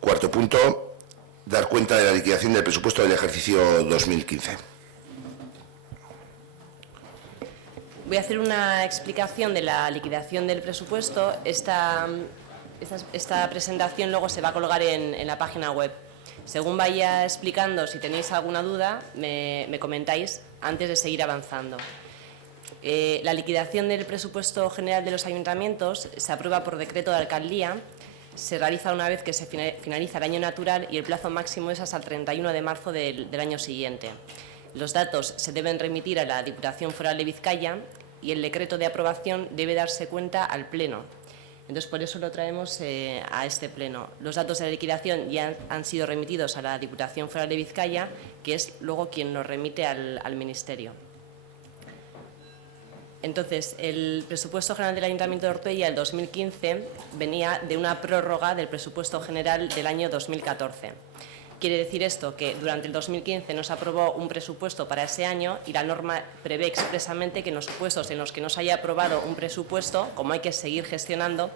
Cuarto punto, dar cuenta de la liquidación del presupuesto del ejercicio 2015. Voy a hacer una explicación de la liquidación del presupuesto. Esta presentación luego se va a colgar en la página web. Según vaya explicando, si tenéis alguna duda, me comentáis antes de seguir avanzando. La liquidación del presupuesto general de los ayuntamientos se aprueba por decreto de alcaldía, se realiza una vez que se finaliza el año natural y el plazo máximo es hasta el 31 de marzo del año siguiente. Los datos se deben remitir a la Diputación Foral de Vizcaya y el decreto de aprobación debe darse cuenta al Pleno. Entonces, por eso lo traemos a este Pleno. Los datos de la liquidación ya han sido remitidos a la Diputación Foral de Vizcaya, que es luego quien los remite al Ministerio. Entonces, el presupuesto general del Ayuntamiento de Ortuella, el 2015, venía de una prórroga del presupuesto general del año 2014. Quiere decir esto que durante el 2015 no se aprobó un presupuesto para ese año y la norma prevé expresamente que en los supuestos en los que no se haya aprobado un presupuesto, como hay que seguir gestionando,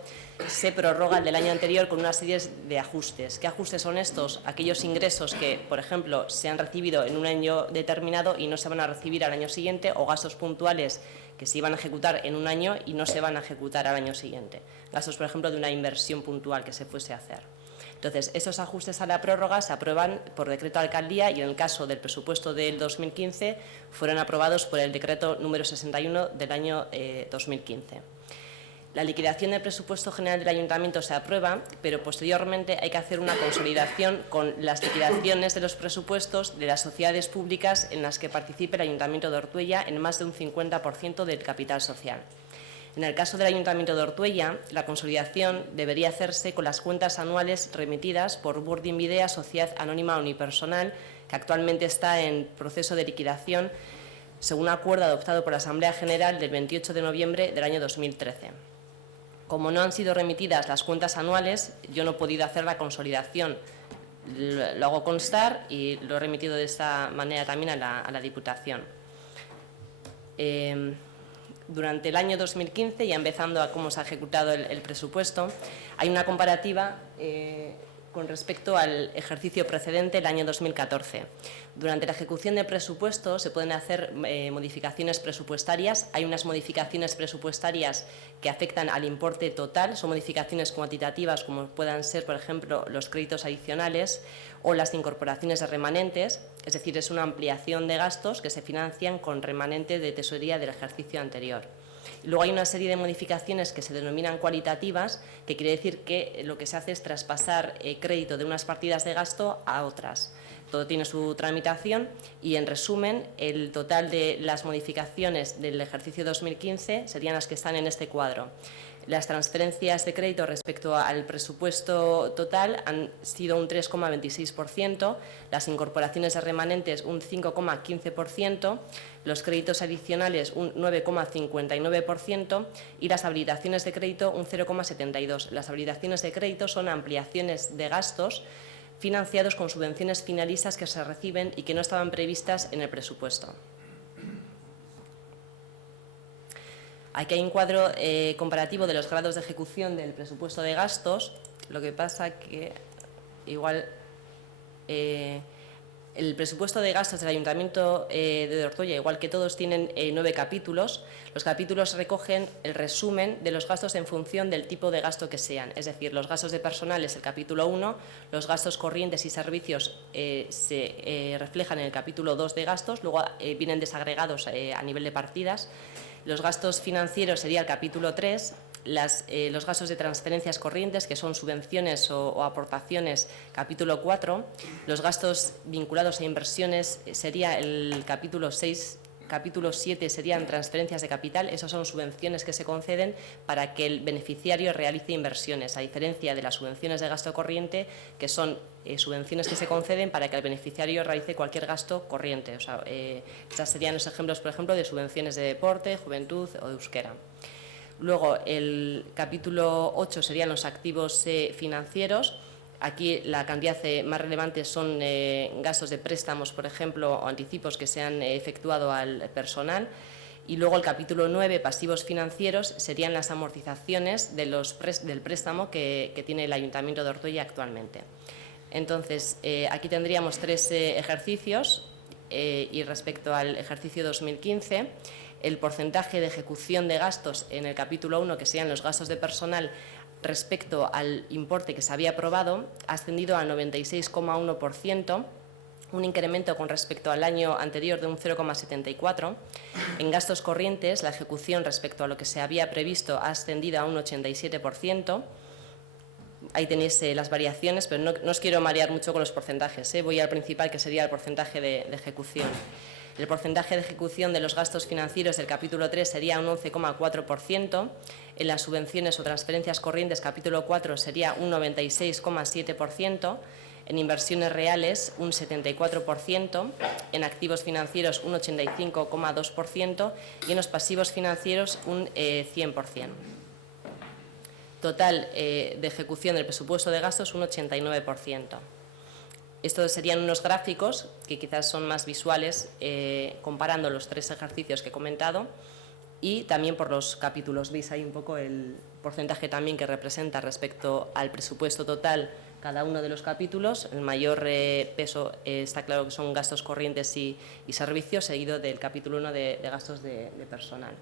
se prorroga el del año anterior con una serie de ajustes. ¿Qué ajustes son estos? Aquellos ingresos que, por ejemplo, se han recibido en un año determinado y no se van a recibir al año siguiente, o gastos puntuales que se iban a ejecutar en un año y no se van a ejecutar al año siguiente. Gastos, por ejemplo, de una inversión puntual que se fuese a hacer. Entonces, esos ajustes a la prórroga se aprueban por decreto de alcaldía y en el caso del presupuesto del 2015 fueron aprobados por el decreto número 61 del año 2015. La liquidación del presupuesto general del Ayuntamiento se aprueba, pero posteriormente hay que hacer una consolidación con las liquidaciones de los presupuestos de las sociedades públicas en las que participe el Ayuntamiento de Ortuella en más de un 50% del capital social. En el caso del Ayuntamiento de Ortuella, la consolidación debería hacerse con las cuentas anuales remitidas por Burdin Videa, Sociedad Anónima Unipersonal, que actualmente está en proceso de liquidación, según acuerdo adoptado por la Asamblea General del 28 de noviembre del año 2013. Como no han sido remitidas las cuentas anuales, yo no he podido hacer la consolidación. Lo hago constar y lo he remitido de esta manera también a la Diputación. Durante el año 2015, ya empezando a cómo se ha ejecutado el presupuesto, hay una comparativa con respecto al ejercicio precedente, el año 2014. Durante la ejecución del presupuesto se pueden hacer modificaciones presupuestarias. Hay unas modificaciones presupuestarias que afectan al importe total, son modificaciones cuantitativas como puedan ser, por ejemplo, los créditos adicionales o las incorporaciones de remanentes, es decir, es una ampliación de gastos que se financian con remanente de tesorería del ejercicio anterior. Luego hay una serie de modificaciones que se denominan cualitativas, que quiere decir que lo que se hace es traspasar crédito de unas partidas de gasto a otras. Todo tiene su tramitación y, en resumen, el total de las modificaciones del ejercicio 2015 serían las que están en este cuadro. Las transferencias de crédito respecto al presupuesto total han sido un 3,26%, las incorporaciones de remanentes un 5,15%, los créditos adicionales un 9,59% y las habilitaciones de crédito un 0,72%. Las habilitaciones de crédito son ampliaciones de gastos financiados con subvenciones finalistas que se reciben y que no estaban previstas en el presupuesto. Aquí hay un cuadro comparativo de los grados de ejecución del presupuesto de gastos. Lo que pasa que igual el presupuesto de gastos del Ayuntamiento de Ortuella, igual que todos, tienen 9 capítulos. Los capítulos recogen el resumen de los gastos en función del tipo de gasto que sean. Es decir, los gastos de personal es el capítulo 1, los gastos corrientes y servicios se reflejan en el capítulo 2 de gastos, luego vienen desagregados a nivel de partidas. Los gastos financieros sería el capítulo 3, los gastos de transferencias corrientes, que son subvenciones o aportaciones, capítulo 4, los gastos vinculados a inversiones sería el capítulo 6, capítulo 7 serían transferencias de capital, esas son subvenciones que se conceden para que el beneficiario realice inversiones, a diferencia de las subvenciones de gasto corriente, que son subvenciones que se conceden para que el beneficiario realice cualquier gasto corriente. O sea, estos serían los ejemplos, por ejemplo, de subvenciones de deporte, juventud o de euskera. Luego, el capítulo 8 serían los activos financieros. Aquí la cantidad más relevante son gastos de préstamos, por ejemplo, o anticipos que se han efectuado al personal. Y luego el capítulo 9, pasivos financieros, serían las amortizaciones del préstamo que tiene el Ayuntamiento de Ortuella actualmente. Entonces, aquí tendríamos 3 ejercicios y respecto al ejercicio 2015, el porcentaje de ejecución de gastos en el capítulo 1, que serían los gastos de personal, respecto al importe que se había aprobado, ha ascendido al 96,1%, un incremento con respecto al año anterior de un 0,74%. En gastos corrientes, la ejecución respecto a lo que se había previsto ha ascendido a un 87%. Ahí tenéis las variaciones, pero no os quiero marear mucho con los porcentajes. Voy al principal, que sería el porcentaje de ejecución. El porcentaje de ejecución de los gastos financieros del capítulo 3 sería un 11,4%. En las subvenciones o transferencias corrientes, capítulo 4, sería un 96,7%. En inversiones reales, un 74%, en activos financieros, un 85,2% y en los pasivos financieros, un 100%. Total de ejecución del presupuesto de gastos, un 89%. Estos serían unos gráficos que quizás son más visuales, comparando los 3 ejercicios que he comentado y también por los capítulos. Veis ahí un poco el porcentaje también que representa respecto al presupuesto total cada uno de los capítulos. El mayor peso está claro que son gastos corrientes y servicios, seguido del capítulo 1 de gastos de personal.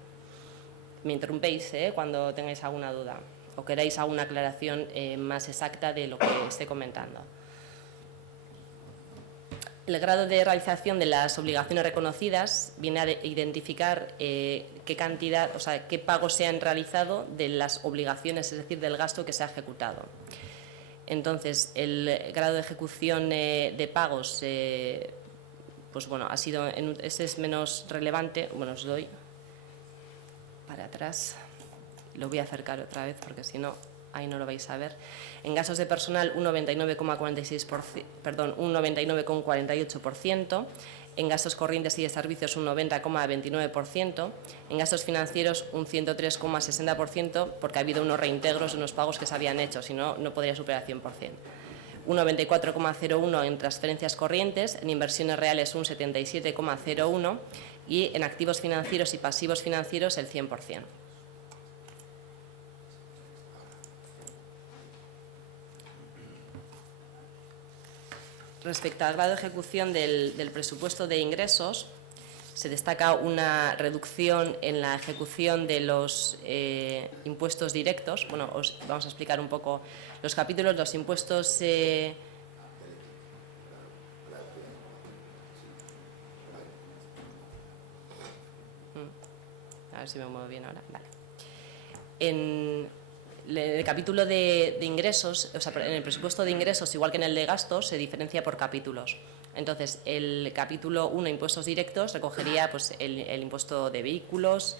Me interrumpéis cuando tengáis alguna duda o queráis alguna aclaración más exacta de lo que esté comentando. El grado de realización de las obligaciones reconocidas viene a identificar qué cantidad, o sea, qué pagos se han realizado de las obligaciones, es decir, del gasto que se ha ejecutado. Entonces, el grado de ejecución de pagos, pues bueno, ha sido, este es menos relevante. Bueno, os doy para atrás, lo voy a acercar otra vez porque si no, ahí no lo vais a ver. En gastos de personal, un 99,48%, en gastos corrientes y de servicios un 90,29%, en gastos financieros un 103,60%, porque ha habido unos reintegros de unos pagos que se habían hecho, si no, no podría superar 100%. Un 94,01% en transferencias corrientes, en inversiones reales un 77,01% y en activos financieros y pasivos financieros el 100%. Respecto al grado de ejecución del presupuesto de ingresos, se destaca una reducción en la ejecución de los impuestos directos. Bueno, os vamos a explicar un poco los capítulos, los impuestos. A ver si me muevo bien ahora. Vale. En el capítulo de ingresos, o sea, en el presupuesto de ingresos, igual que en el de gastos, se diferencia por capítulos. Entonces, el capítulo 1, impuestos directos, recogería pues, el impuesto de vehículos,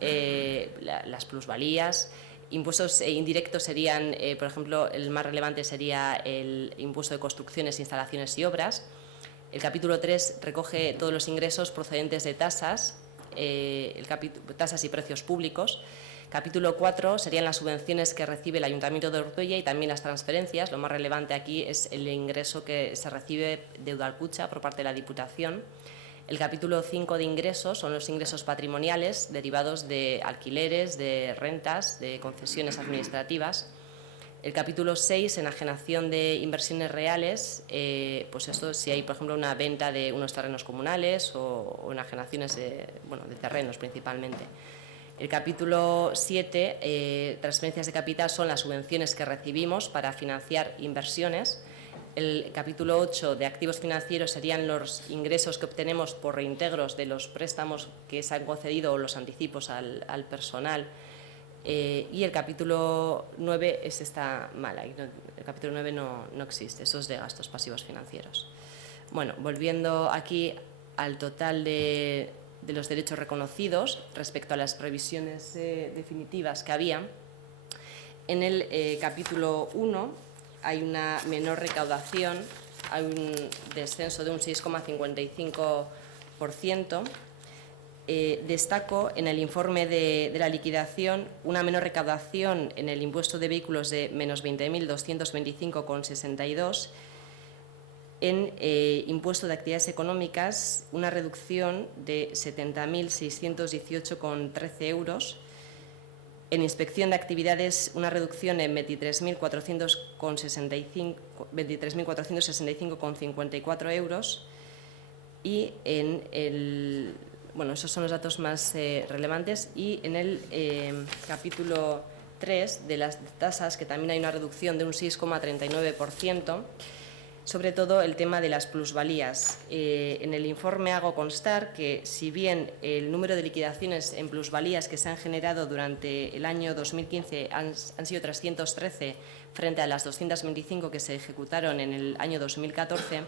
las plusvalías. Impuestos indirectos serían, por ejemplo, el más relevante sería el impuesto de construcciones, instalaciones y obras. El capítulo 3 recoge todos los ingresos procedentes de tasas, tasas y precios públicos. Capítulo 4 serían las subvenciones que recibe el Ayuntamiento de Ortuella y también las transferencias. Lo más relevante aquí es el ingreso que se recibe de Udalkutxa por parte de la Diputación. El capítulo 5 de ingresos son los ingresos patrimoniales derivados de alquileres, de rentas, de concesiones administrativas. El capítulo 6, enajenación de inversiones reales, pues esto si hay, por ejemplo, una venta de unos terrenos comunales o enajenaciones de terrenos principalmente. El capítulo 7, transferencias de capital, son las subvenciones que recibimos para financiar inversiones. El capítulo 8 de activos financieros serían los ingresos que obtenemos por reintegros de los préstamos que se han concedido o los anticipos al personal. Y el capítulo 9 está mal, el capítulo 9 no existe, eso es de gastos pasivos financieros. Bueno, volviendo aquí al total de los derechos reconocidos respecto a las previsiones definitivas que había. En el capítulo 1 hay una menor recaudación, hay un descenso de un 6,55%. Destaco en el informe de la liquidación una menor recaudación en el impuesto de vehículos de menos 20.225,62 En impuesto de actividades económicas, una reducción de 70.618,13 euros. En inspección de actividades, una reducción en 23.465,54 euros. Y en el... Bueno, esos son los datos más relevantes. Y en el capítulo 3 de las tasas, que también hay una reducción de un 6,39%, sobre todo el tema de las plusvalías. En el informe hago constar que, si bien el número de liquidaciones en plusvalías que se han generado durante el año 2015 han sido 313 frente a las 225 que se ejecutaron en el año 2014,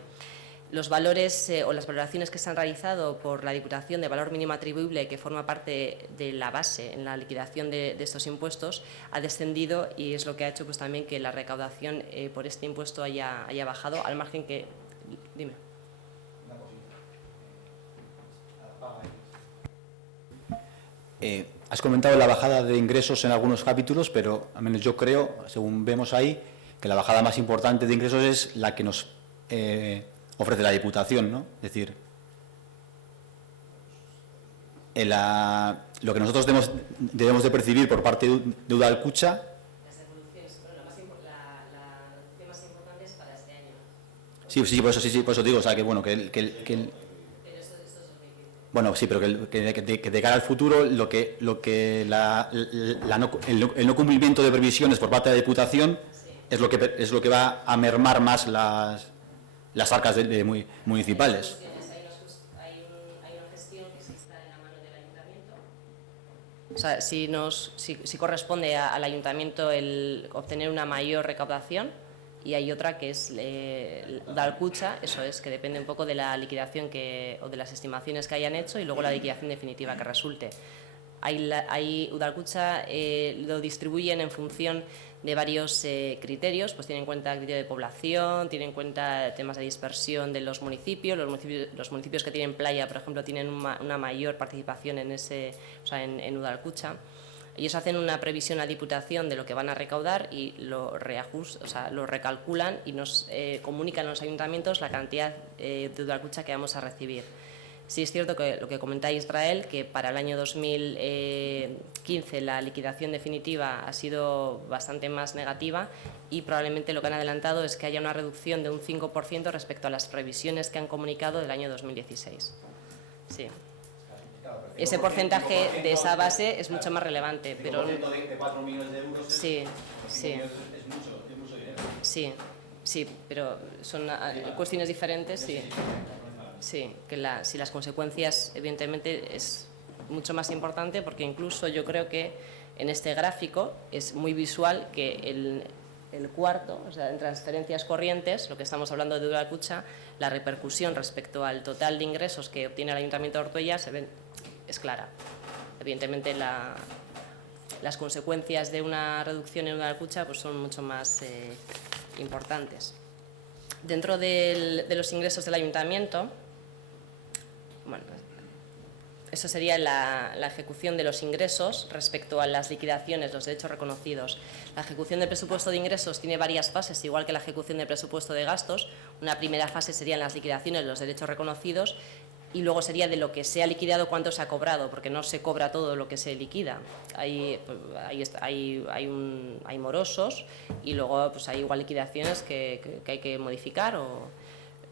los valores o las valoraciones que se han realizado por la Diputación de valor mínimo atribuible, que forma parte de la base en la liquidación de estos impuestos, ha descendido, y es lo que ha hecho pues también que la recaudación por este impuesto haya bajado, al margen que... Dime. Has comentado la bajada de ingresos en algunos capítulos, pero al menos yo creo, según vemos ahí, que la bajada más importante de ingresos es la que nos ofrece la Diputación, ¿no? Es decir, lo que nosotros debemos de percibir por parte de Udalkutxa. Las evoluciones, bueno, la reducción más importante es para este año. Sí, por eso digo, o sea, que bueno, bueno, sí, pero que de cara al futuro, el no cumplimiento de previsiones por parte de la Diputación, sí, es lo que va a mermar más las arcas municipales. Hay una gestión que se está en la mano del ayuntamiento. O sea, si corresponde al ayuntamiento el obtener una mayor recaudación, y hay otra que es Udalkutxa, eso es, que depende un poco de la liquidación o de las estimaciones que hayan hecho y luego la liquidación definitiva que resulte. Udalkutxa lo distribuyen en función de varios criterios, pues tienen en cuenta el criterio de población, tienen en cuenta temas de dispersión de los municipios. Los municipios que tienen playa, por ejemplo, tienen una mayor participación en en Udalkutxa. Ellos hacen una previsión a Diputación de lo que van a recaudar y lo recalculan y nos comunican a los ayuntamientos la cantidad de Udalkutxa que vamos a recibir. Sí es cierto que lo que comenta Israel, que para el año 2015 la liquidación definitiva ha sido bastante más negativa, y probablemente lo que han adelantado es que haya una reducción de un 5% respecto a las previsiones que han comunicado del año 2016. Sí. Ese porcentaje de esa base es mucho más relevante. Pero de 4 millones de euros sí. Es mucho dinero. Sí, pero son cuestiones diferentes. Sí. Sí, que si las consecuencias, evidentemente, es mucho más importante, porque incluso yo creo que en este gráfico es muy visual que el cuarto, o sea, en transferencias corrientes, lo que estamos hablando de Udalkutxa, la repercusión respecto al total de ingresos que obtiene el Ayuntamiento de Ortuella es clara. Evidentemente, las consecuencias de una reducción en Udalkutxa pues son mucho más importantes. Dentro de los ingresos del Ayuntamiento, bueno, eso sería la ejecución de los ingresos respecto a las liquidaciones, los derechos reconocidos. La ejecución del presupuesto de ingresos tiene varias fases, igual que la ejecución del presupuesto de gastos. Una primera fase serían las liquidaciones, los derechos reconocidos, y luego sería de lo que se ha liquidado cuánto se ha cobrado, porque no se cobra todo lo que se liquida. Hay morosos, y luego pues hay igual liquidaciones que hay que modificar, o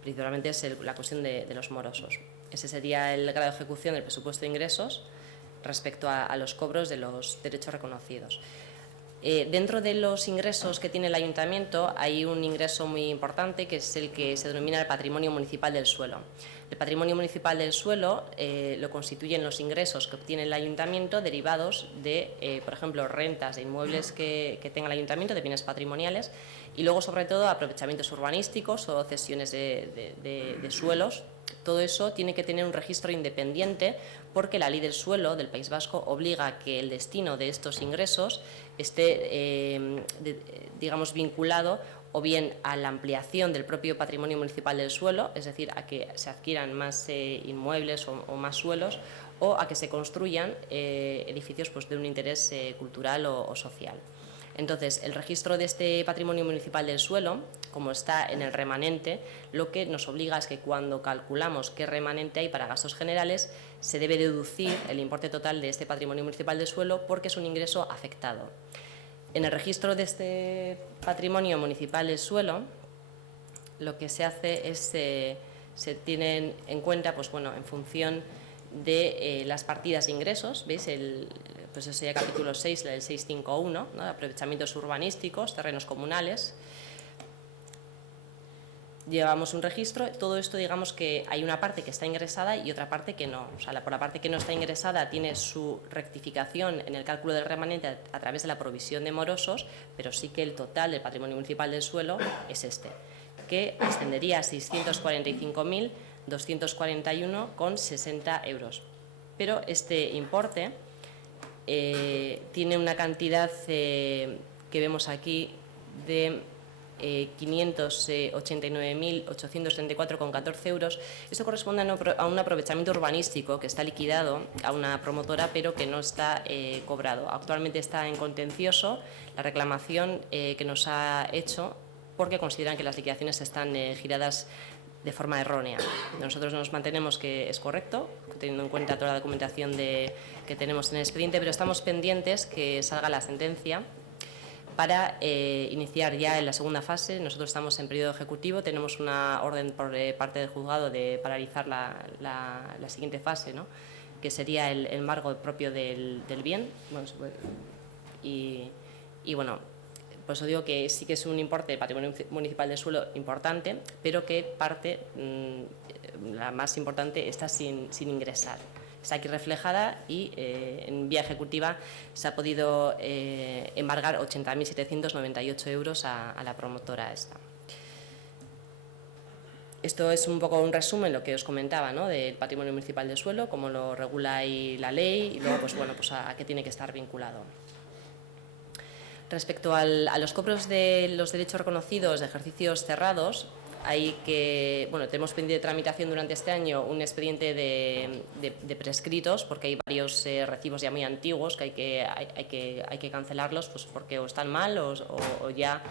principalmente es la cuestión de los morosos. Ese sería el grado de ejecución del presupuesto de ingresos respecto a los cobros de los derechos reconocidos. Dentro de los ingresos que tiene el Ayuntamiento hay un ingreso muy importante, que es el que se denomina el patrimonio municipal del suelo. El patrimonio municipal del suelo lo constituyen los ingresos que obtiene el Ayuntamiento derivados de, por ejemplo, rentas de inmuebles que tenga el Ayuntamiento, de bienes patrimoniales, y luego, sobre todo, aprovechamientos urbanísticos o cesiones de suelos. Todo eso tiene que tener un registro independiente, porque la Ley del Suelo del País Vasco obliga a que el destino de estos ingresos esté, digamos, vinculado o bien a la ampliación del propio patrimonio municipal del suelo, es decir, a que se adquieran más inmuebles o más suelos, o a que se construyan edificios pues, de un interés cultural o social. Entonces, el registro de este patrimonio municipal del suelo, como está en el remanente, lo que nos obliga es que cuando calculamos qué remanente hay para gastos generales, se debe deducir el importe total de este patrimonio municipal del suelo porque es un ingreso afectado. En el registro de este patrimonio municipal del suelo, lo que se hace es, se tienen en cuenta, pues bueno, en función de las partidas de ingresos, ¿veis? Pues ese sería el capítulo 6, el 651, ¿no? Aprovechamientos urbanísticos, terrenos comunales. Llevamos un registro, todo esto digamos que hay una parte que está ingresada y otra parte que no. O sea, por la parte que no está ingresada tiene su rectificación en el cálculo del remanente a través de la provisión de morosos, pero sí que el total del patrimonio municipal del suelo es este, que ascendería a 645.241,60 euros. Pero este importe tiene una cantidad que vemos aquí de 589.834,14 euros. Esto corresponde a un aprovechamiento urbanístico que está liquidado a una promotora, pero que no está cobrado. Actualmente está en contencioso la reclamación que nos ha hecho porque consideran que las liquidaciones están giradas de forma errónea. Nosotros nos mantenemos que es correcto, teniendo en cuenta toda la documentación que tenemos en el expediente, pero estamos pendientes que salga la sentencia para iniciar ya en la segunda fase. Nosotros estamos en periodo ejecutivo, tenemos una orden por parte del juzgado de paralizar la siguiente fase, ¿no? Que sería el embargo propio del bien. Bueno, y bueno, por eso digo que sí que es un importe de patrimonio municipal del suelo importante, pero que parte, la más importante, está sin ingresar. Está aquí reflejada y en vía ejecutiva se ha podido embargar 80.798 euros a la promotora esta. Esto es un poco un resumen, lo que os comentaba, ¿no? Del patrimonio municipal del suelo, cómo lo regula ahí la ley y luego pues, bueno, pues a qué tiene que estar vinculado. Respecto a los cobros de los derechos reconocidos de ejercicios cerrados, tenemos pendiente de tramitación durante este año un expediente de prescritos, porque hay varios recibos ya muy antiguos que hay que cancelarlos, pues porque o están mal o ya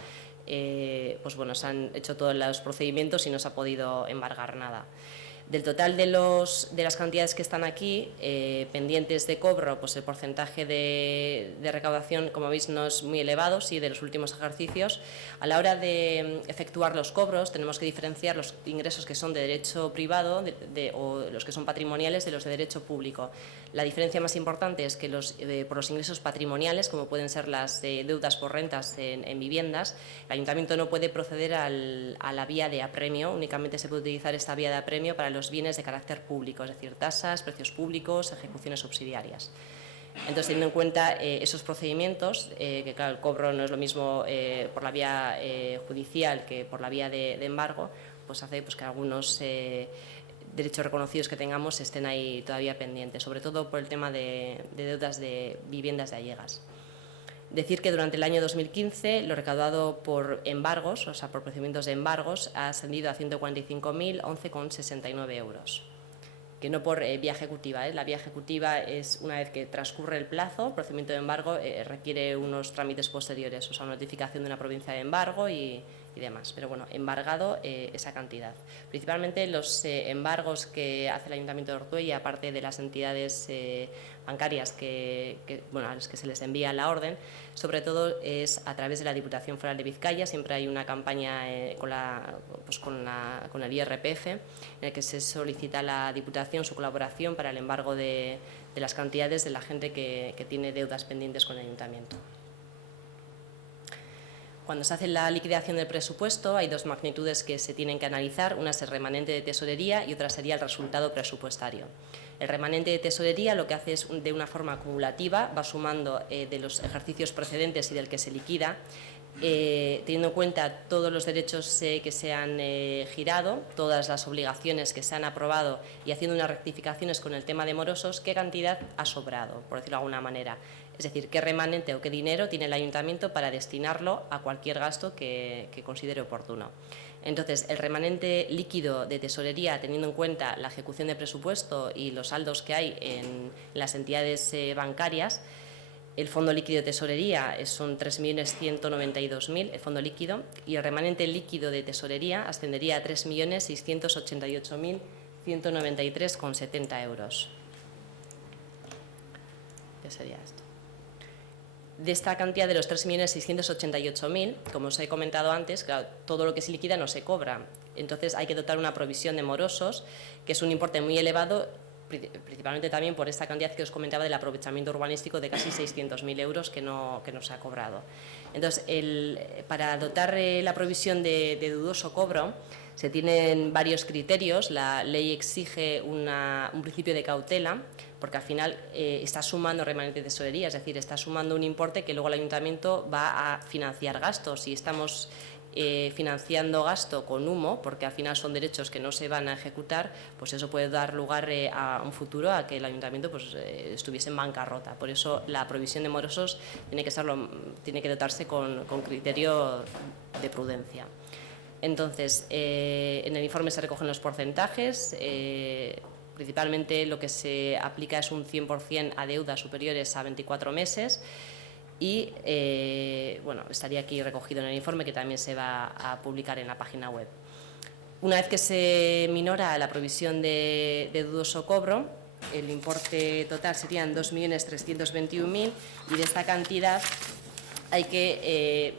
pues bueno, se han hecho todos los procedimientos y no se ha podido embargar nada. Del total de las cantidades que están aquí, pendientes de cobro, pues el porcentaje de recaudación, como veis, no es muy elevado, sí, de los últimos ejercicios. A la hora de efectuar los cobros, tenemos que diferenciar los ingresos que son de derecho privado o los que son patrimoniales de los de derecho público. La diferencia más importante es que por los ingresos patrimoniales, como pueden ser las deudas por rentas en viviendas, el ayuntamiento no puede proceder a la vía de apremio, únicamente se puede utilizar esta vía de apremio para los bienes de carácter público, es decir, tasas, precios públicos, ejecuciones subsidiarias. Entonces, teniendo en cuenta esos procedimientos, que claro, el cobro no es lo mismo por la vía judicial que por la vía de embargo, pues hace pues, que algunos derechos reconocidos que tengamos estén ahí todavía pendientes, sobre todo por el tema de deudas de viviendas de allegas. Decir que durante el año 2015 lo recaudado por embargos, o sea, por procedimientos de embargos, ha ascendido a 145.011,69 euros. Que no por vía ejecutiva. La vía ejecutiva es una vez que transcurre el plazo, el procedimiento de embargo requiere unos trámites posteriores, o sea, notificación de una provincia de embargo y demás. Pero bueno, embargado esa cantidad. Principalmente los embargos que hace el Ayuntamiento de Ortuella, aparte de las entidades bancarias a las que se les envía la orden, sobre todo es a través de la Diputación Foral de Vizcaya. Siempre hay una campaña con el IRPF en el que se solicita a la Diputación su colaboración para el embargo de las cantidades de la gente que tiene deudas pendientes con el Ayuntamiento. Cuando se hace la liquidación del presupuesto hay dos magnitudes que se tienen que analizar, una es el remanente de tesorería y otra sería el resultado presupuestario. El remanente de tesorería lo que hace es, de una forma acumulativa, va sumando de los ejercicios precedentes y del que se liquida, teniendo en cuenta todos los derechos que se han girado, todas las obligaciones que se han aprobado y haciendo unas rectificaciones con el tema de morosos, qué cantidad ha sobrado, por decirlo de alguna manera. Es decir, qué remanente o qué dinero tiene el ayuntamiento para destinarlo a cualquier gasto que considere oportuno. Entonces, el remanente líquido de tesorería, teniendo en cuenta la ejecución de presupuesto y los saldos que hay en las entidades bancarias, El fondo líquido de tesorería son 3.192.000, el fondo líquido, y el remanente líquido de tesorería ascendería a 3.688.193,70 euros. ¿Qué sería esto? De esta cantidad de los 3.688.000, como os he comentado antes, claro, todo lo que se liquida no se cobra. Entonces hay que dotar una provisión de morosos, que es un importe muy elevado, principalmente también por esta cantidad que os comentaba del aprovechamiento urbanístico de casi 600.000 euros que no se ha cobrado. Entonces, para dotar la provisión de dudoso cobro, se tienen varios criterios. La ley exige un principio de cautela, porque al final está sumando remanente de tesorería, es decir, está sumando un importe que luego el ayuntamiento va a financiar gastos. Si estamos financiando gasto con humo, porque al final son derechos que no se van a ejecutar, pues eso puede dar lugar a un futuro a que el ayuntamiento pues, estuviese en bancarrota. Por eso la provisión de morosos tiene que dotarse con criterio de prudencia. Entonces, en el informe se recogen los porcentajes. Principalmente lo que se aplica es un 100% a deudas superiores a 24 meses y bueno, estaría aquí recogido en el informe, que también se va a publicar en la página web. Una vez que se minora la provisión de dudoso cobro, el importe total serían 2.321.000 y de esta cantidad hay que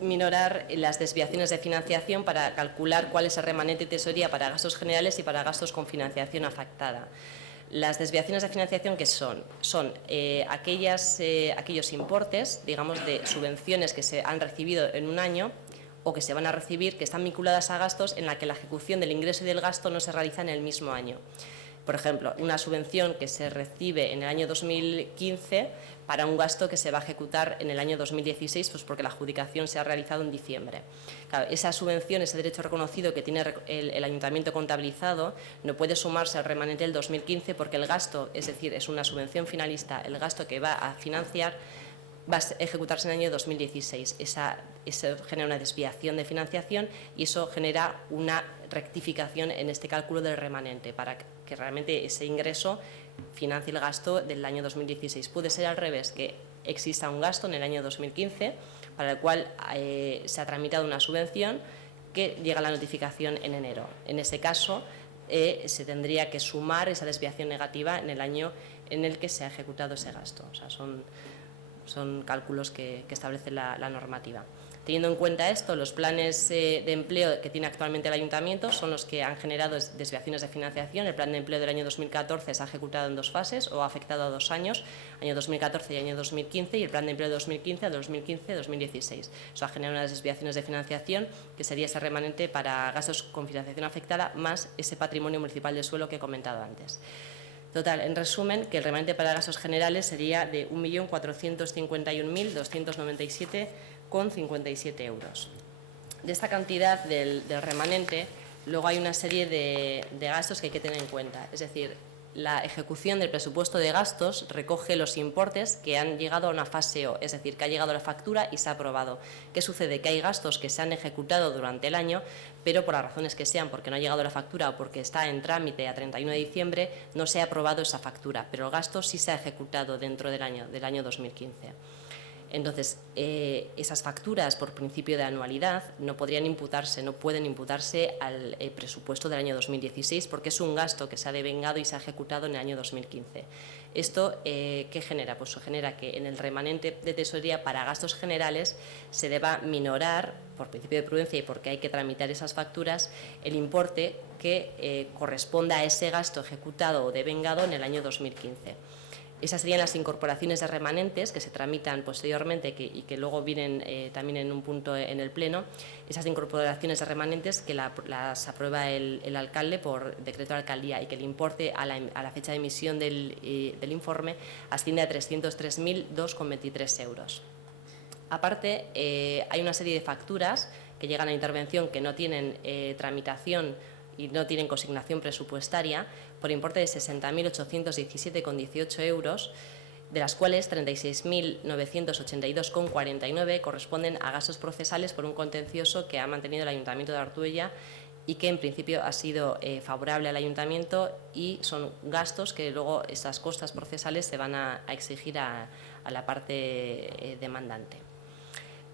minorar las desviaciones de financiación para calcular cuál es el remanente de tesorería para gastos generales y para gastos con financiación afectada. Las desviaciones de financiación, ¿qué son? Son aquellos importes, digamos, de subvenciones que se han recibido en un año o que se van a recibir, que están vinculadas a gastos en la que la ejecución del ingreso y del gasto no se realiza en el mismo año. Por ejemplo, una subvención que se recibe en el año 2015 para un gasto que se va a ejecutar en el año 2016, pues porque la adjudicación se ha realizado en diciembre. Claro, esa subvención, ese derecho reconocido que tiene el ayuntamiento contabilizado, no puede sumarse al remanente del 2015 porque el gasto, es decir, es una subvención finalista, el gasto que va a financiar va a ejecutarse en el año 2016. Eso genera una desviación de financiación y eso genera una rectificación en este cálculo del remanente para que realmente ese ingreso financie el gasto del año 2016. Puede ser al revés, que exista un gasto en el año 2015 para el cual se ha tramitado una subvención que llega la notificación en enero. En ese caso, se tendría que sumar esa desviación negativa en el año en el que se ha ejecutado ese gasto. O sea, son cálculos que establece la normativa. Teniendo en cuenta esto, los planes de empleo que tiene actualmente el ayuntamiento son los que han generado desviaciones de financiación. El plan de empleo del año 2014 se ha ejecutado en 2 fases o ha afectado a 2 años, año 2014 y año 2015, y el plan de empleo de 2015 a 2015-2016. Eso ha generado unas desviaciones de financiación, que sería ese remanente para gastos con financiación afectada, más ese patrimonio municipal de suelo que he comentado antes. Total, en resumen, que el remanente para gastos generales sería de 1.451.297,57 euros. De esta cantidad del remanente, luego hay una serie de gastos que hay que tener en cuenta. Es decir, la ejecución del presupuesto de gastos recoge los importes que han llegado a una fase O, es decir, que ha llegado la factura y se ha aprobado. ¿Qué sucede? Que hay gastos que se han ejecutado durante el año, pero por las razones que sean, porque no ha llegado la factura o porque está en trámite a 31 de diciembre, no se ha aprobado esa factura, pero el gasto sí se ha ejecutado dentro del año 2015. Entonces, esas facturas por principio de anualidad no podrían imputarse, no pueden imputarse al presupuesto del año 2016 porque es un gasto que se ha devengado y se ha ejecutado en el año 2015. ¿Esto qué genera? Pues genera que en el remanente de tesorería para gastos generales se deba minorar, por principio de prudencia y porque hay que tramitar esas facturas, el importe que corresponda a ese gasto ejecutado o devengado en el año 2015. Esas serían las incorporaciones de remanentes que se tramitan posteriormente y que luego vienen también en un punto en el Pleno. Esas incorporaciones de remanentes que las aprueba el alcalde por decreto de alcaldía y que el importe a la fecha de emisión del informe asciende a 303.002,23 euros. Aparte, hay una serie de facturas que llegan a intervención que no tienen tramitación y no tienen consignación presupuestaria por importe de 60.817,18 euros, de las cuales 36.982,49 corresponden a gastos procesales por un contencioso que ha mantenido el Ayuntamiento de Ortuella y que en principio ha sido favorable al ayuntamiento, y son gastos que luego estas costas procesales se van a exigir a la parte demandante.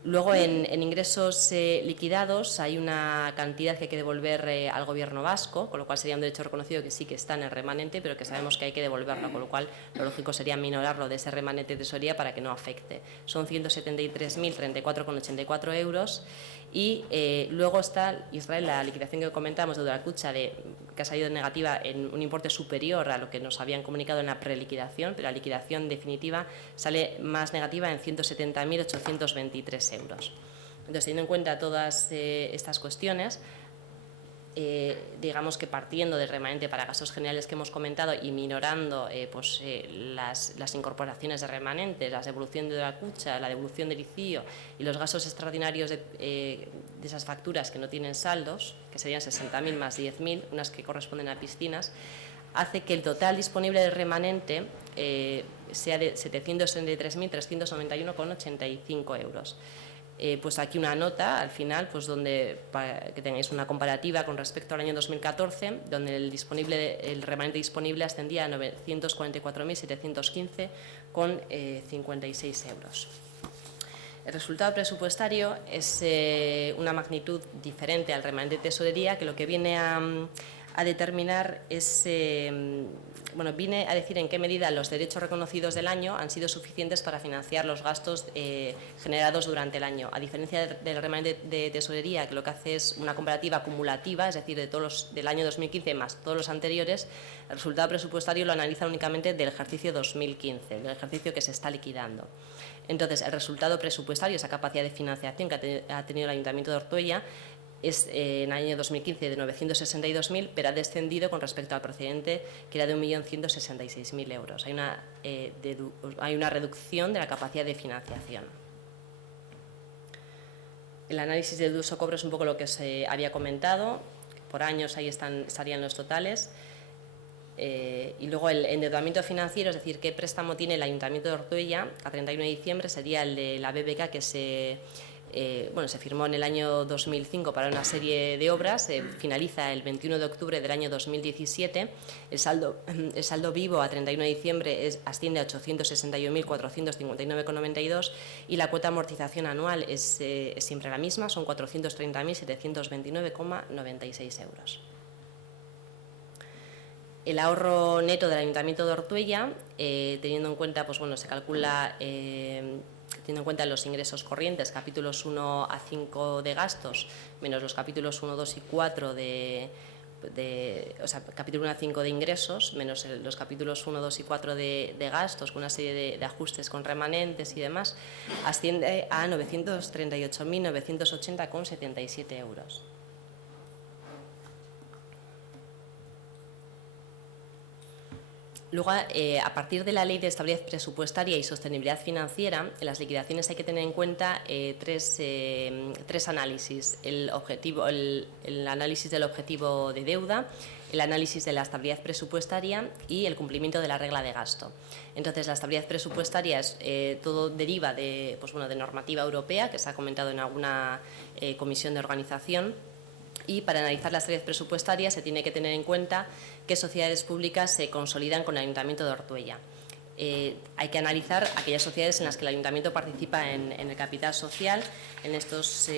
Luego, en ingresos liquidados hay una cantidad que hay que devolver al Gobierno vasco, con lo cual sería un derecho reconocido que sí que está en el remanente, pero que sabemos que hay que devolverlo, con lo cual lo lógico sería minorarlo de ese remanente de tesorería para que no afecte. Son 173.034,84 euros. Y luego está, Israel, la liquidación que comentamos de Udalkutxa, que ha salido negativa en un importe superior a lo que nos habían comunicado en la preliquidación, pero la liquidación definitiva sale más negativa en 170.823 euros. Entonces, teniendo en cuenta todas estas cuestiones, digamos que partiendo del remanente para gastos generales que hemos comentado y minorando las incorporaciones de remanente, la devolución de Udalkutxa, la devolución del ICIO y los gastos extraordinarios de esas facturas que no tienen saldos, que serían 60.000 más 10.000, unas que corresponden a piscinas, hace que el total disponible del remanente sea de 763.391,85 euros. Pues aquí una nota al final, pues donde para que tengáis una comparativa con respecto al año 2014, donde el remanente disponible ascendía a 944.715,56 euros. El resultado presupuestario es una magnitud diferente al remanente de tesorería, que lo que viene a determinar es, viene a decir en qué medida los derechos reconocidos del año han sido suficientes para financiar los gastos generados durante el año. A diferencia del remanente de tesorería, que lo que hace es una comparativa acumulativa, es decir, del año 2015 más todos los anteriores, el resultado presupuestario lo analiza únicamente del ejercicio 2015, del ejercicio que se está liquidando. Entonces, el resultado presupuestario, esa capacidad de financiación que ha tenido el Ayuntamiento de Ortuella, es en el año 2015 de 962.000, pero ha descendido con respecto al precedente, que era de 1.166.000 euros. Hay una reducción de la capacidad de financiación. El análisis del uso cobro es un poco lo que se había comentado. Por años ahí estarían los totales. Y luego el endeudamiento financiero, es decir, qué préstamo tiene el Ayuntamiento de Ortuella a 31 de diciembre, sería el de la BBK, que se firmó en el año 2005 para una serie de obras, finaliza el 21 de octubre del año 2017, el saldo vivo a 31 de diciembre asciende a 861.459,92 y la cuota de amortización anual es siempre la misma, son 430.729,96 euros. El ahorro neto del Ayuntamiento de Ortuella, teniendo en cuenta, se calcula teniendo en cuenta los ingresos corrientes, capítulos 1 a 5 de gastos, menos los capítulos 1, 2 y 4 capítulo 1 a 5 de ingresos, menos los capítulos 1, 2 y 4 de gastos, con una serie de ajustes con remanentes y demás, asciende a 938.980,77 euros. Luego, a partir de la Ley de Estabilidad Presupuestaria y Sostenibilidad Financiera, en las liquidaciones hay que tener en cuenta tres análisis. El análisis del objetivo de deuda, el análisis de la estabilidad presupuestaria y el cumplimiento de la regla de gasto. Entonces, la estabilidad presupuestaria todo deriva de normativa europea, que se ha comentado en alguna comisión de organización. Y para analizar la estabilidad presupuestaria se tiene que tener en cuenta qué sociedades públicas se consolidan con el Ayuntamiento de Ortuella. Hay que analizar aquellas sociedades en las que el Ayuntamiento participa en el capital social. En estos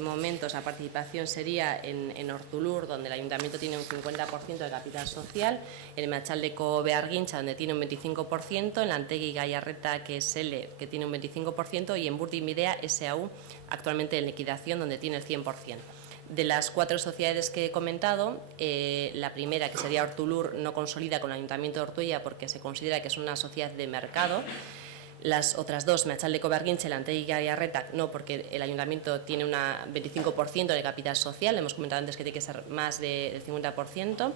momentos la participación sería en Ortulur, donde el Ayuntamiento tiene un 50% de capital social, en Meatzaldeko Beargintxa, donde tiene un 25%, en Lantegi Gallarreta, que es L, que tiene un 25%, y en Burdin Midea SAU, actualmente en liquidación, donde tiene el 100%. De las 4 sociedades que he comentado, la primera, que sería Ortulur, no consolida con el Ayuntamiento de Ortuella porque se considera que es una sociedad de mercado. Las otras 2, Meatzaldeko Beargintxa y Lantegi Gallarreta, no, porque el Ayuntamiento tiene un 25% de capital social, hemos comentado antes que tiene que ser más del 50%.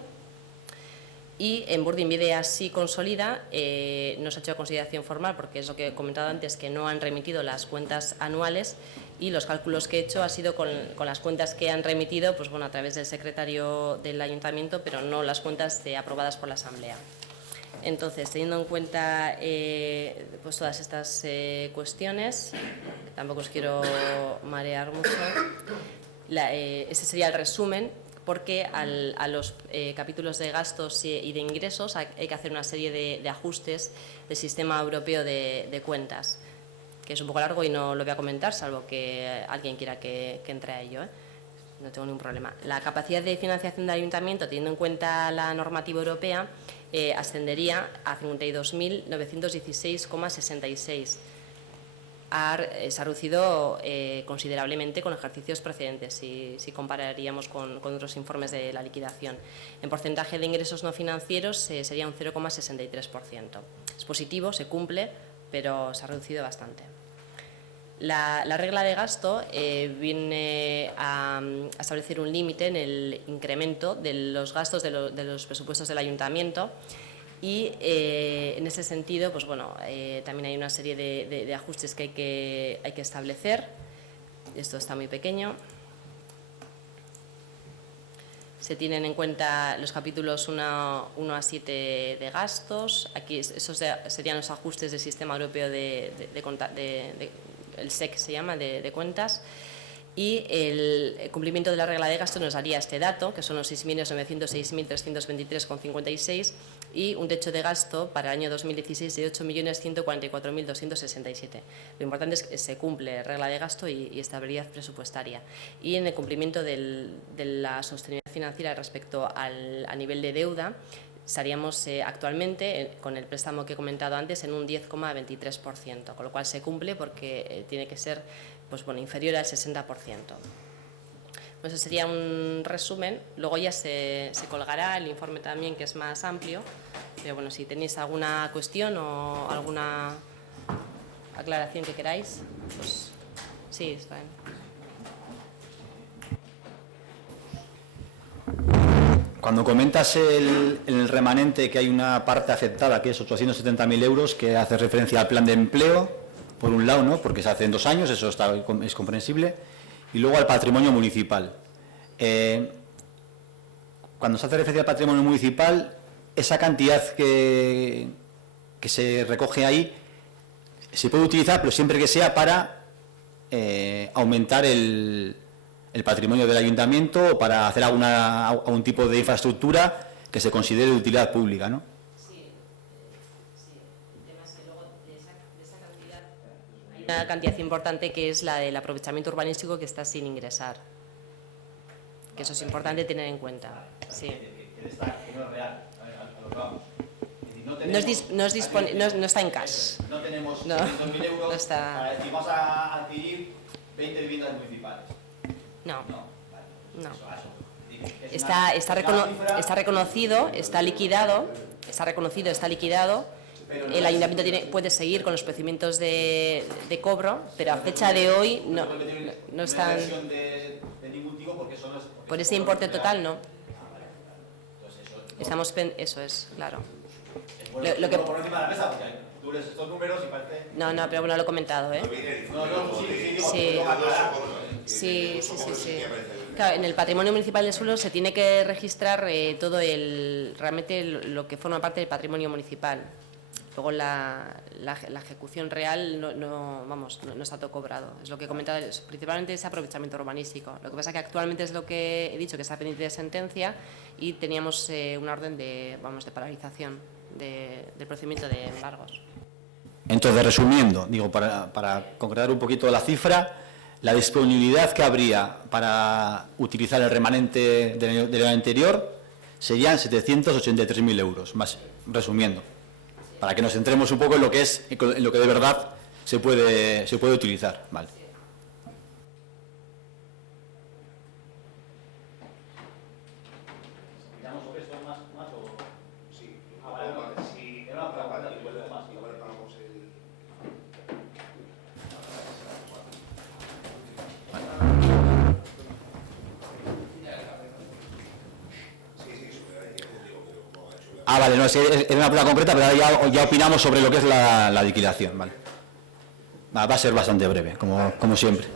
Y en Burdin Midea sí consolida, no se ha hecho consideración formal porque es lo que he comentado antes, que no han remitido las cuentas anuales, y los cálculos que he hecho han sido con las cuentas que han remitido a través del secretario del Ayuntamiento, pero no las cuentas aprobadas por la Asamblea. Entonces, teniendo en cuenta todas estas cuestiones, tampoco os quiero marear mucho, ese sería el resumen. porque a los capítulos de gastos y de ingresos hay que hacer una serie de ajustes del sistema europeo de cuentas, que es un poco largo y no lo voy a comentar, salvo que alguien quiera que entre a ello, ¿eh? No tengo ningún problema. La capacidad de financiación del ayuntamiento, teniendo en cuenta la normativa europea, ascendería a 52.916,66. Se ha reducido considerablemente con ejercicios precedentes, si compararíamos con otros informes de la liquidación. En porcentaje de ingresos no financieros sería un 0,63%. Es positivo, se cumple, pero se ha reducido bastante. La regla de gasto viene a establecer un límite en el incremento de los gastos de los presupuestos del ayuntamiento. Y en ese sentido, pues bueno, también hay una serie de ajustes que hay que establecer. Esto está muy pequeño. Se tienen en cuenta los capítulos 1 a 7 de gastos. Aquí esos serían los ajustes del sistema europeo el SEC se llama, de cuentas. Y el cumplimiento de la regla de gasto nos daría este dato, que son los 6.906.323,56, y un techo de gasto para el año 2016 de 8.144.267. Lo importante es que se cumple regla de gasto y estabilidad presupuestaria. Y en el cumplimiento de la sostenibilidad financiera respecto a nivel de deuda, estaríamos actualmente, con el préstamo que he comentado antes, en un 10,23%, con lo cual se cumple porque tiene que ser, pues bueno, inferior al 60%. Pues eso sería un resumen. Luego ya se colgará el informe también, que es más amplio. Pero bueno, si tenéis alguna cuestión o alguna aclaración que queráis, pues sí, está bien. Cuando comentas en el remanente que hay una parte aceptada, que es 870.000 euros, que hace referencia al plan de empleo, por un lado, ¿no?, porque se hace en 2 años, eso es comprensible, y luego al patrimonio municipal. Cuando se hace referencia al patrimonio municipal, esa cantidad que se recoge ahí se puede utilizar, pero siempre que sea para aumentar el patrimonio del ayuntamiento o para hacer algún tipo de infraestructura que se considere de utilidad pública, ¿no? Sí. El tema es que luego de esa cantidad hay una cantidad importante que es la del aprovechamiento urbanístico, que está sin ingresar. Que eso es importante tener en cuenta. Sí. No está en cash. No tenemos 500.000 euros no está. para decir, vamos a adquirir 20 viviendas municipales. No. Está reconocido, está liquidado. El ayuntamiento puede seguir con los procedimientos de cobro, pero a fecha de hoy no están. Por ese importe total, no. Eso es, claro. Lo que por encima de la mesa, porque tú lees estos números y parece. No, pero bueno, lo he comentado, ¿eh? Sí. Claro, en el patrimonio municipal de suelo se tiene que registrar realmente lo que forma parte del patrimonio municipal. Luego la ejecución real no está todo cobrado. Es lo que he comentado, principalmente ese aprovechamiento urbanístico. Lo que pasa es que actualmente es lo que he dicho, que está pendiente de sentencia, y teníamos una orden de paralización del procedimiento de embargos. Entonces, resumiendo, digo, para concretar un poquito la cifra, la disponibilidad que habría para utilizar el remanente del año anterior serían 783.000 euros, más resumiendo, para que nos centremos un poco en lo que de verdad se puede utilizar. Vale. Vale, no, es una pregunta concreta, pero ya opinamos sobre lo que es la liquidación. Vale. Va a ser bastante breve, como siempre.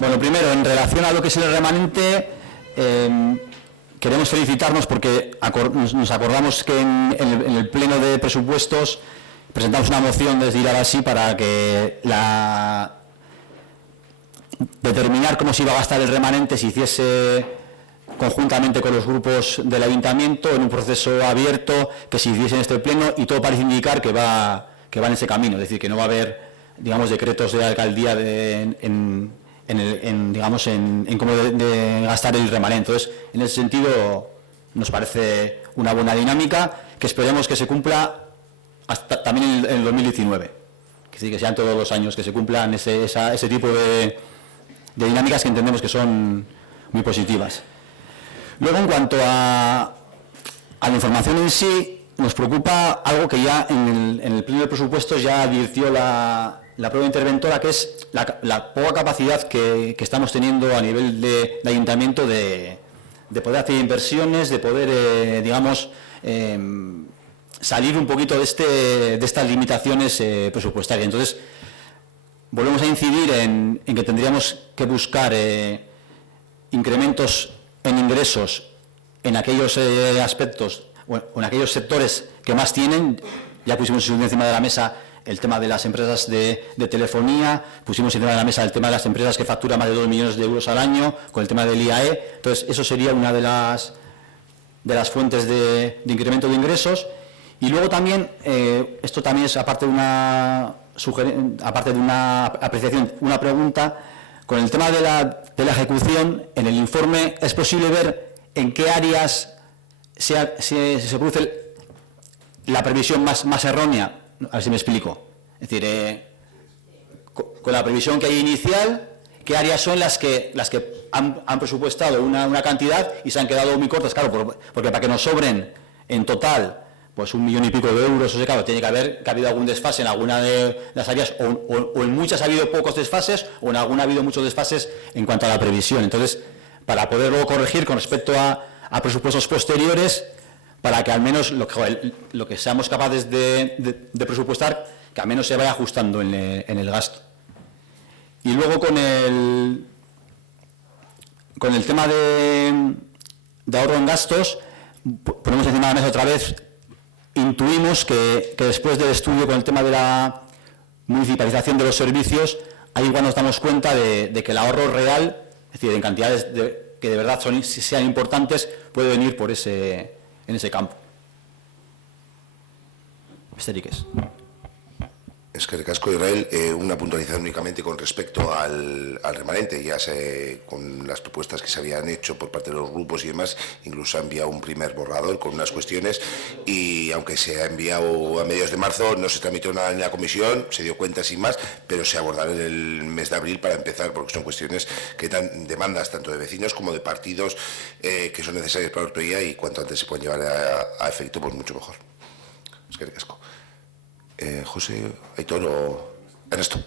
Bueno, primero, en relación a lo que es el remanente, queremos felicitarnos porque nos acordamos que en el pleno de presupuestos presentamos una moción desde Irabasi para que determinar cómo se iba a gastar el remanente se hiciese conjuntamente con los grupos del ayuntamiento en un proceso abierto que se hiciese en este pleno, y todo parece indicar que va en ese camino, es decir, que no va a haber, digamos, decretos de alcaldía en cómo de gastar el remanente. Entonces, en ese sentido, nos parece una buena dinámica que esperemos que se cumpla hasta también en el 2019, que sean todos los años que se cumplan ese tipo de dinámicas que entendemos que son muy positivas. Luego, en cuanto a la información en sí, nos preocupa algo que ya en el pleno de presupuestos ya advirtió la prueba interventora, que es la poca capacidad que estamos teniendo a nivel de ayuntamiento de poder hacer inversiones, de poder, salir un poquito de estas limitaciones presupuestarias. Entonces, volvemos a incidir en que tendríamos que buscar incrementos en ingresos en aquellos aspectos, o en aquellos sectores que más tienen. Ya pusimos encima de la mesa el tema de las empresas de telefonía, pusimos encima de la mesa el tema de las empresas que facturan más de 2 millones de euros al año, con el tema del IAE. Entonces, eso sería una de las fuentes de incremento de ingresos. Y luego también, esto también es aparte de una apreciación, una pregunta, con el tema de la ejecución. En el informe es posible ver en qué áreas se produce la previsión más errónea. A ver si me explico. Es decir, con la previsión que hay inicial, ¿qué áreas son las que han presupuestado una cantidad y se han quedado muy cortas? Claro, porque para que nos sobren en total pues 1 millón y pico de euros, o sea, claro, tiene que haber habido algún desfase en alguna de las áreas, o en muchas ha habido pocos desfases, o en alguna ha habido muchos desfases en cuanto a la previsión. Entonces, para poder luego corregir con respecto a presupuestos posteriores, para que al menos lo que seamos capaces de presupuestar, que al menos se vaya ajustando en el gasto. Y luego con el tema de ahorro en gastos, ponemos encima de la mesa otra vez. Intuimos que después del estudio con el tema de la municipalización de los servicios, ahí igual nos damos cuenta de que el ahorro real, es decir, en cantidades que de verdad sean importantes, puede venir en ese campo. Esteriques. Es que el casco de Israel, una puntualización únicamente con respecto al remanente, ya con las propuestas que se habían hecho por parte de los grupos y demás, incluso ha enviado un primer borrador con unas cuestiones, y aunque se ha enviado a mediados de marzo, no se tramitó nada en la comisión, se dio cuenta sin más, pero se abordará en el mes de abril para empezar, porque son cuestiones que dan demandas tanto de vecinos como de partidos que son necesarias para Ortuella, y cuanto antes se puedan llevar a efecto, pues mucho mejor. Es que el casco. José, Aitor o Ernesto.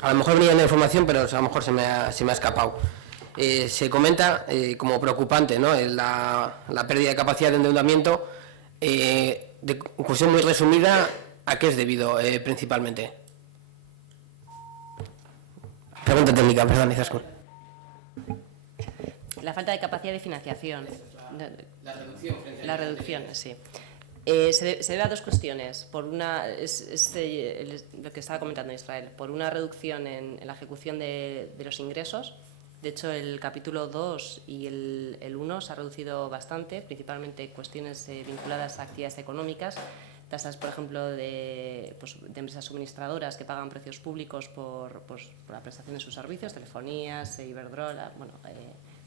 A lo mejor venía la información, pero a lo mejor se me ha escapado. Se comenta como preocupante, ¿no?, la pérdida de capacidad de endeudamiento. De cuestión muy resumida, ¿a qué es debido principalmente? Pregunta técnica, perdón, Izaskun. La falta de capacidad de financiación. La reducción, sí. Se debe a dos cuestiones. Por una, es lo que estaba comentando Israel, por una reducción en la ejecución de los ingresos. De hecho, el capítulo 2 y el 1 se ha reducido bastante, principalmente cuestiones vinculadas a actividades económicas, tasas, por ejemplo, de empresas suministradoras que pagan precios públicos por la prestación de sus servicios, telefonías, Iberdrola, bueno,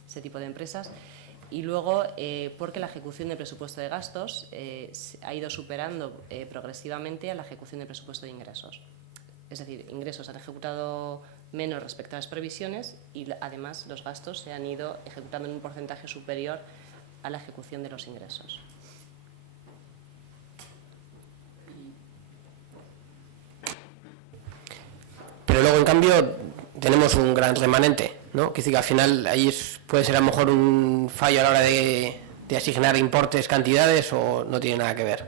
ese tipo de empresas. Y luego, porque la ejecución del presupuesto de gastos ha ido superando progresivamente a la ejecución del presupuesto de ingresos. Es decir, ingresos han ejecutado menos respecto a las previsiones, y además los gastos se han ido ejecutando en un porcentaje superior a la ejecución de los ingresos. Pero luego, en cambio, tenemos un gran remanente, ¿no? Que al final ahí puede ser a lo mejor un fallo a la hora de asignar importes, cantidades, o no tiene nada que ver.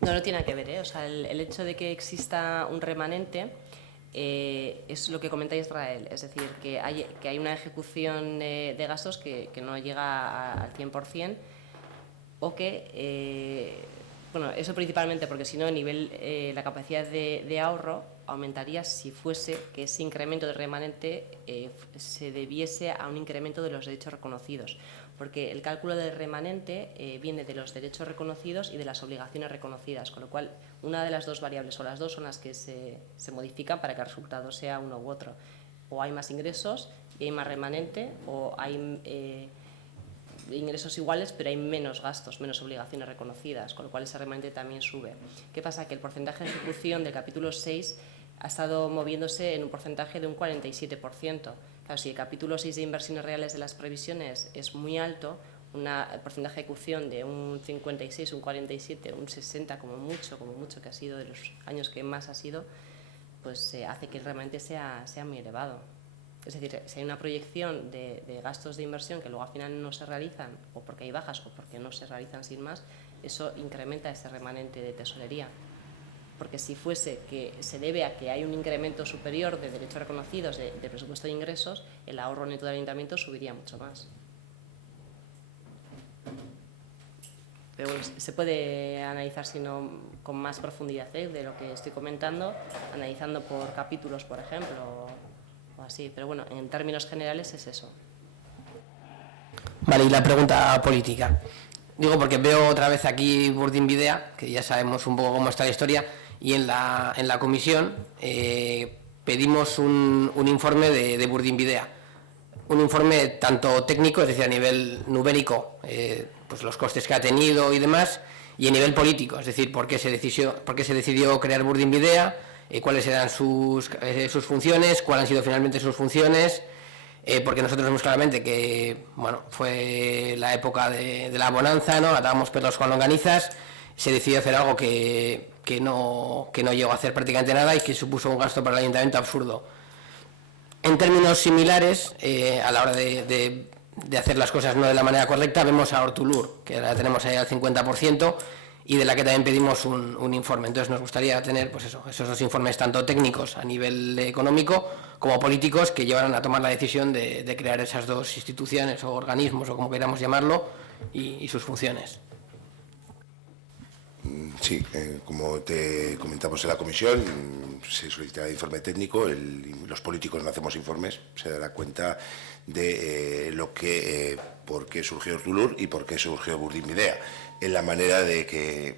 No tiene nada que ver, ¿eh? O sea, el hecho de que exista un remanente es lo que comenta Israel, es decir, que hay una ejecución de gastos que no llega al 100%, o que Bueno, eso principalmente porque si no, la capacidad de ahorro aumentaría si fuese que ese incremento de remanente se debiese a un incremento de los derechos reconocidos, porque el cálculo del remanente viene de los derechos reconocidos y de las obligaciones reconocidas, con lo cual una de las dos variables o las dos son las que se modifican para que el resultado sea uno u otro. O hay más ingresos y hay más remanente, o hay ingresos iguales pero hay menos gastos, menos obligaciones reconocidas, con lo cual ese remanente también sube. ¿Qué pasa? Que el porcentaje de ejecución del capítulo 6 ha estado moviéndose en un porcentaje de un 47%. Claro, si el capítulo 6 de inversiones reales de las previsiones es muy alto, el porcentaje de ejecución de un 56, un 47, un 60 como mucho, que ha sido de los años que más ha sido, pues hace que el remanente sea muy elevado. Es decir, si hay una proyección de gastos de inversión que luego al final no se realizan, o porque hay bajas o porque no se realizan sin más, eso incrementa ese remanente de tesorería. Porque si fuese que se debe a que hay un incremento superior de derechos reconocidos de presupuesto de ingresos, el ahorro neto del ayuntamiento subiría mucho más. Pero bueno, se puede analizar, si no con más profundidad de lo que estoy comentando, analizando por capítulos, por ejemplo, o así. Pero bueno, en términos generales es eso. Vale, y la pregunta política. Digo porque veo otra vez aquí Burdinbidea, que ya sabemos un poco cómo está la historia, y en la comisión pedimos un informe de Burdinbidea. Un informe tanto técnico, es decir, a nivel numérico, pues los costes que ha tenido y demás, y a nivel político, es decir, por qué se decidió crear Burdinbidea, cuáles eran sus funciones, cuáles han sido finalmente sus funciones, porque nosotros vemos claramente que bueno, fue la época de la bonanza, ¿no? Atábamos perros con longanizas, se decidió hacer algo que no llegó a hacer prácticamente nada y que supuso un gasto para el ayuntamiento absurdo. En términos similares, a la hora de hacer las cosas no de la manera correcta, vemos a Hortulur, que la tenemos ahí al 50%, y de la que también pedimos un informe. Entonces nos gustaría tener pues esos dos informes, tanto técnicos a nivel económico como políticos, que llevaran a tomar la decisión de crear esas dos instituciones o organismos, o como queramos llamarlo, y sus funciones. Sí, como te comentamos en la comisión, se solicita el informe técnico, los políticos no hacemos informes, se dará cuenta de por qué surgió Hortulur y por qué surgió Burdinbidea, en la manera de que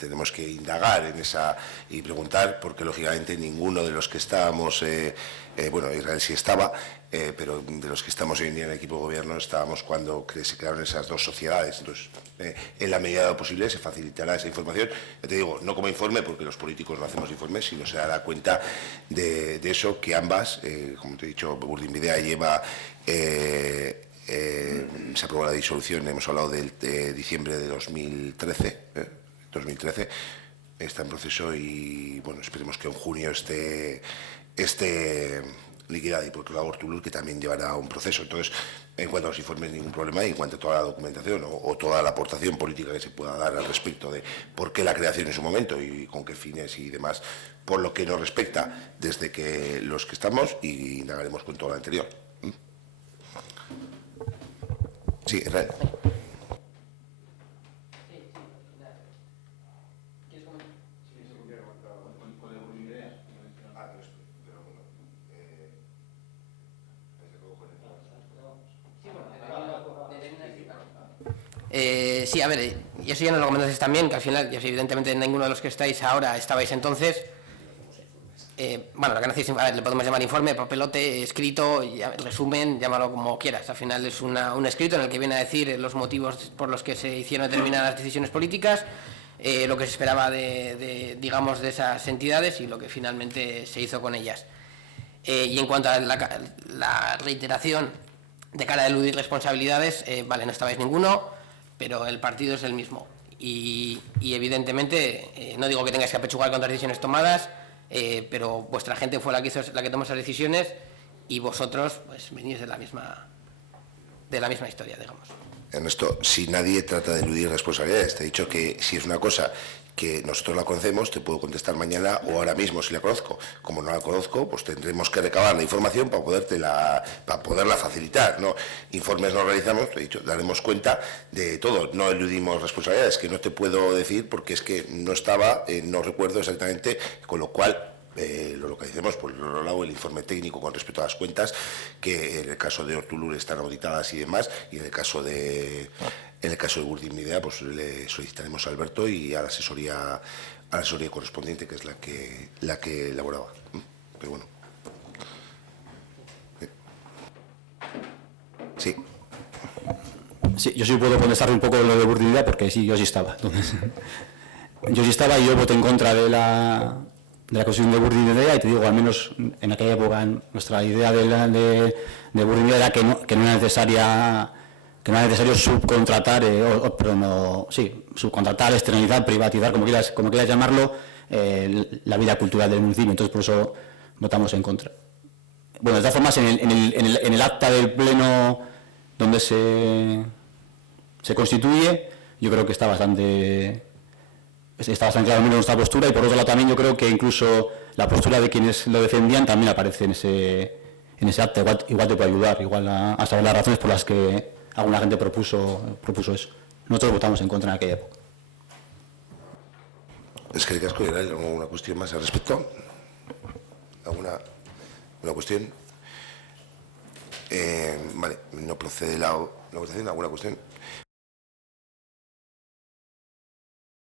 tenemos que indagar en esa y preguntar, porque lógicamente ninguno de los que estábamos, bueno, Israel sí estaba, pero de los que estamos hoy en día en el equipo de gobierno estábamos cuando se crearon esas dos sociedades. Entonces, en la medida de lo posible se facilitará esa información. Ya te digo, no como informe, porque los políticos no hacemos informes, sino se dará cuenta de eso, que ambas, como te he dicho, Burdinbidea lleva... se aprobó la disolución, hemos hablado de diciembre de 2013, está en proceso y bueno, esperemos que en junio esté liquidada, y por otro lado Hortulur, que también llevará un proceso. Entonces, en cuanto a los informes, ningún problema, y en cuanto a toda la documentación o toda la aportación política que se pueda dar al respecto de por qué la creación en su momento y con qué fines y demás, por lo que nos respecta desde que los que estamos, y indagaremos con todo lo anterior. Sí, Israel. Sí, a ver, y eso ya nos lo comentasteis también, que al final, ya evidentemente ninguno de los que estáis ahora estabais entonces. Bueno, lo que hacéis, a ver, le podemos llamar informe, papelote, escrito, resumen, llámalo como quieras. Al final es un escrito en el que viene a decir los motivos por los que se hicieron determinadas decisiones políticas, lo que se esperaba digamos, de esas entidades y lo que finalmente se hizo con ellas. Y en cuanto a la reiteración de cara a eludir responsabilidades, vale, no estabais ninguno, pero el partido es el mismo. Y evidentemente, no digo que tengáis que apechugar con las decisiones tomadas, pero vuestra gente fue la que tomó esas decisiones y vosotros pues venís de la misma historia, digamos. Ernesto, si nadie trata de eludir responsabilidades, te he dicho que si es una cosa que nosotros la conocemos, te puedo contestar mañana o ahora mismo si la conozco. Como no la conozco, pues tendremos que recabar la información para poderla facilitar, ¿no? Informes no realizamos, te he dicho, daremos cuenta de todo, no eludimos responsabilidades, que no te puedo decir porque es que no estaba, no recuerdo exactamente, con lo cual lo localicemos por otro lado el informe técnico con respecto a las cuentas, que en el caso de Ortulur están auditadas y demás, y en el caso de Gurdin Midea, pues le solicitaremos a Alberto y a la asesoría correspondiente, que es la que elaboraba. Pero bueno. Sí. Sí, yo sí puedo contestar un poco lo de Gurdin Midea, porque sí, yo sí estaba. Entonces, yo sí estaba y yo voté en contra de la construcción de Gurdin Midea, y te digo, al menos en aquella época nuestra idea de Gurdin Midea era que no era necesario subcontratar, subcontratar, externalizar, privatizar, como quieras llamarlo, la vida cultural del municipio. Entonces, por eso votamos en contra. Bueno, de todas formas, en el acta del Pleno donde se constituye, yo creo que está bastante claro nuestra postura, y por otro lado también yo creo que incluso la postura de quienes lo defendían también aparece en ese acta. Igual te puede ayudar, igual a saber las razones por las que alguna gente propuso eso. Nosotros votamos en contra en aquella época. Es que el casco era alguna cuestión más al respecto. ¿Alguna cuestión? Vale, no procede la votación. ¿Alguna cuestión?